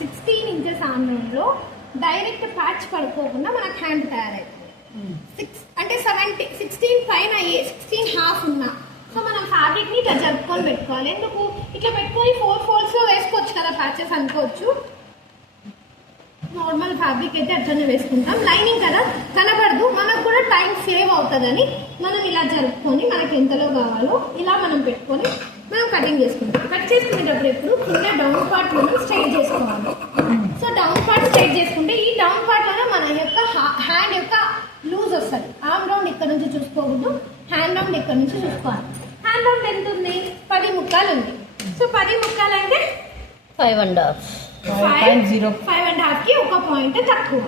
16 inches arm round లో direct patch పడుకోకుండా మనకు హ్యాండ్ తయారైంది. 6 అంటే 16 పైన 16 హాఫ్ ఉన్నా సో మనం ఫ్యాబ్రిక్ ని ఇట్లా జరుపుకొని పెట్టుకోవాలి. ఎందుకు ఇట్లా పెట్టుకొని 4 ఫోల్డ్స్ లో వేసుకోవచ్చు కదా ప్యాచెస్ అనుకోవచ్చు. నార్మల్ ఫ్యాబ్రిక్ అయితే అట్లనే వేసుకుంటాం. లైనింగ్ కదా కనబడదు, మనకు కూడా టైం సేవ్ అవుతుందని మనం ఇలా జరుపుకొని మనకి ఎంతలో కావాలో ఇలా మనం పెట్టుకొని మనం కటింగ్ చేసుకుంటాం. కట్ చేసుకునేటప్పుడు ఎప్పుడు కింద డౌన్ పార్ట్ మనం స్ట్రైట్ చేసుకోవాలి. సో డౌన్ పార్ట్ స్ట్రైట్ చేసుకుంటే ఈ డౌన్ పార్ట్ లోనే మన యొక్క హ్యాండ్ యొక్క లూజ్ వస్తుంది. ఆర్మ్ రౌండ్ ఇక్కడ నుంచి చూసుకోకూడదు, హ్యాండ్ రౌండ్ ఇక్కడ నుంచి చూసుకోవాలి. హ్యాండ్ రౌండ్ ఎంత ఉంది? 10 ముక్కాలు ఉంది. సో 10 ముక్కాలు అంటే 5.5 కి ఒక పాయింట్ తక్కువ.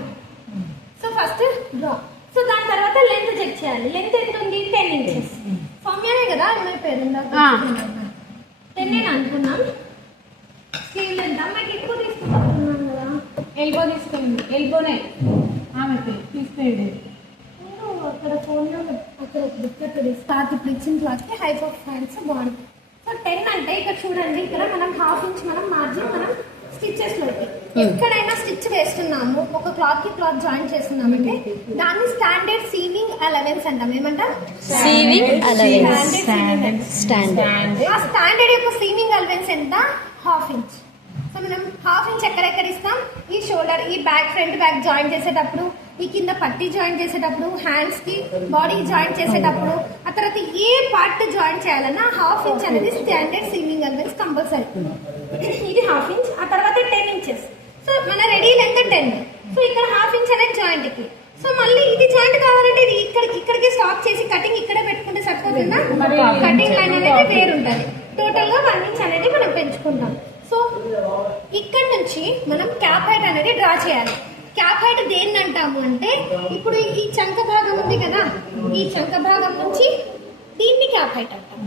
So first draw. సో దాని తర్వాత లెంత్ చెక్ చేయాలి. లెంత్ ఎంత ఉంది? 10 ఇంచెస్. సౌమ్యనే కదా అమ్మాయి పేరు 10 అనుకున్నాం. స్లీవ్ లెంత్ అమ్మాయికి ఎక్కువ తీసుకుంటున్నాం కదా, ఎల్బో తీసుకుంది. ఎల్బోనే ఆమె తీసుకెళ్ళి అక్కడ ఫోన్ లో అక్కడ స్టార్ట్ ఇప్పుడు ఇచ్చిన క్లాత్కి హైప్ ఆఫ్ హ్యాండ్స్ బాగుంటుంది. సో 10 అంటే ఇక్కడ చూడండి, ఇక్కడ మనం హాఫ్ ఇంచ్ మనం మార్జిన్ మనం స్టిచెస్ లోకి ఎక్కడైనా స్టిచ్ వేస్తున్నాము, ఒక క్లాత్ కి క్లాత్ జాయిన్ చేస్తున్నామంటే దాన్ని స్టాండర్డ్ సీవింగ్ అలవెన్స్ అంటాం. ఏమంటాం? స్టాండర్డ్. ఆ స్టాండర్డ్ యొక్క సీవింగ్ అలవెన్స్ ఎంత? Half inch. సో మనం హాఫ్ ఇంచ్ ఎక్కడెక్కడ ఇస్తాం? ఈ షోల్డర్, ఈ బ్యాక్, ఫ్రంట్ బ్యాక్ జాయిన్ చేసేటప్పుడు, ఈ కింద పట్టి జాయిన్ చేసేటప్పుడు, హ్యాండ్స్ కి బాడీ జాయిన్ చేసేటప్పుడు, ఆ తర్వాత ఏ పార్ట్ జాయిన్ చేయాలన్నా హాఫ్ ఇంచ్ అనేది స్టాండర్డ్ సీవింగ్ అలవెన్స్ కంపల్సరీ. ఇది హాఫ్ ఇంచ్. ఆ తర్వాత 10 ఇంచెస్. సో మన రెడీ లెంత్ 10. సో ఇక్కడ హాఫ్ ఇంచ్ అనేది జాయింట్ కి. సో మళ్ళీ ఇది జాయింట్ కావాలంటే ఇది ఇక్కడికి స్టాప్ చేసి కటింగ్ ఇక్కడే పెట్టుకుంటే సరిపోతుందా? కటింగ్ లైన్ అనేది వేరుంటది. టోటల్ గా 1 ఇంచ్ అనేది మనం పెంచుకుంటాం. సో ఇక్కడ నుంచి మనం క్యాప్ హైట్ అనేది డ్రా చేయాలి. క్యాప్ హైట్ దేన్ని అంటాము అంటే ఇప్పుడు ఈ చంక భాగం ఉంది కదా, ఈ చంక భాగం నుంచి దీన్ని క్యాప్ హైట్ అంటాం.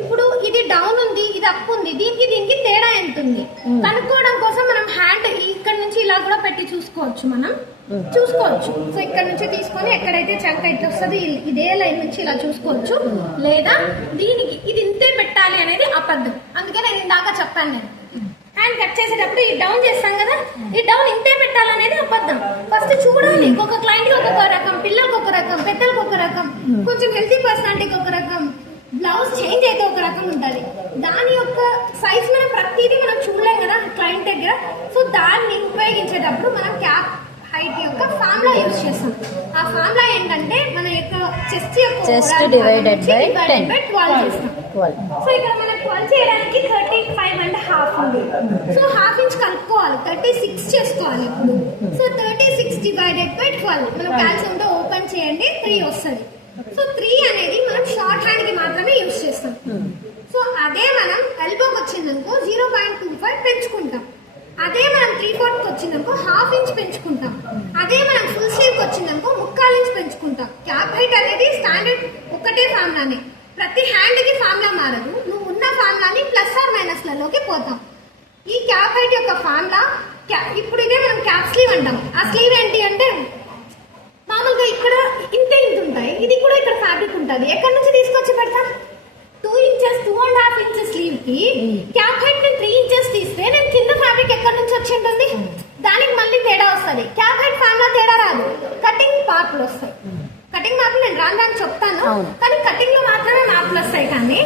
ఇప్పుడు ఇది డౌన్ ఉంది, ఇది అప్ ఉంది, దీనికి తేడా ఎంత ఉంది కనుక్కోవడం కోసం మనం హ్యాండ్ ఇక్కడ నుంచి ఇలా కూడా పెట్టి చూసుకోవచ్చు. సో ఇక్కడ నుంచి తీసుకొని ఎక్కడైతే చంక అయితే వస్తుంది ఇదే లైన్ నుంచి ఇలా చూసుకోవచ్చు. లేదా దీనికి ఇది ఇంతే పెట్టాలి అనేది అబద్ధం. అందుకే నేను ఇందాక చెప్పాను, నేను హ్యాండ్ కట్ చేసేటప్పుడు ఈ డౌన్ చేస్తాం కదా, ఈ డౌన్ ఇంతే పెట్టాలనేది అబద్ధం. ఫస్ట్ చూడాలి, ఒక క్లయింట్ కి ఒక్కొక్క రకం, పిల్లలకు ఒక రకం, పెద్దలకు ఒక రకం, కొంచెం హెల్తీ పర్సనాలిటీకి ఒక రకం, బ్లౌజ్ చేంజ్ అయితే ఒక రకం ఉంటుంది. దాని యొక్క సైజ్ మనం ప్రతిదీ మనం చూడలేం కదా క్లయింట్ దగ్గర. సో దాన్ని ఉపయోగించేటప్పుడు మనం క్యాప్ హైట్ యొక్క ఫార్ములా యూజ్ చేస్తాం. ఆ ఫార్ములా ఏంటంటే మన యొక్క చెస్ట్ డివైడెడ్ బై 12 చేస్తాం. సో ఇక్కడ మనం 12 చేయడానికి 35.5 ఉంది. సో హాఫ్ ఇంచ్ కలుపుకోవాలి, 36 చేసుకోవాలి ఇప్పుడు. సో 36 డివైడెడ్ బై 12 మనం క్యాల్సియంతో ఓపెన్ చేయండి, 3 వస్తుంది. సో 3 అనేది మనం షార్ట్ హ్యాండ్ కి మాత్రమే యూజ్ చేస్తాం. సో అదే మనం ఎల్బోకి వచ్చిందనుకో 0.25 పెంచుకుంటాం. అదే మనం 3/4 వచ్చిందనుకో హాఫ్ ఇంచ్ పెంచుకుంటాం. అదే మనం ఫుల్ స్లీవ్ వచ్చిందనుకో 1/4 ఇంచ్ పెంచుకుంటాం. క్యాప్ హైట్ అనేది స్టాండర్డ్ ఒకటే ఫార్ములానే, ప్రతి హ్యాండ్ కి ఫార్ములా మారదు. నువ్వు ఉన్న ఫార్ములాని ప్లస్ ఆర్ మైనస్ లలోకి పోతాం. ఈ క్యాప్ హైట్ యొక్క ఫార్ములా ఇప్పుడు ఇదే మనం క్యాప్ స్లీవ్ అంటాం. ఆ స్లీవ్ ఏంటి అంటే మామూలుగా ఇక్కడ ఇంత ఉంటాయి, ఇది కూడా ఇక్కడ ఫ్యాబ్రిక్ ఉంటుంది. ఎక్కడి నుంచి తీసుకొచ్చి పెడతాం? 2 ఇంచెస్ 2.5 ఇంచెస్ స్లీవ్ కి క్యాప్ హైట్ నేను 3 ఇంచెస్ తీస్తే నేను కింద ఫ్యాబ్రిక్ ఎక్కడి నుంచి వచ్చి ఉంటుంది? దానికి మళ్ళీ తేడా వస్తుంది. క్యాప్ హైట్ ఫార్ములా తేడా రాదు, కటింగ్ మార్పులు వస్తాయి. కటింగ్ మార్పులు నేను రాను చెప్తాను, కానీ కటింగ్ లో మాత్రమే మార్పులు వస్తాయి. కానీ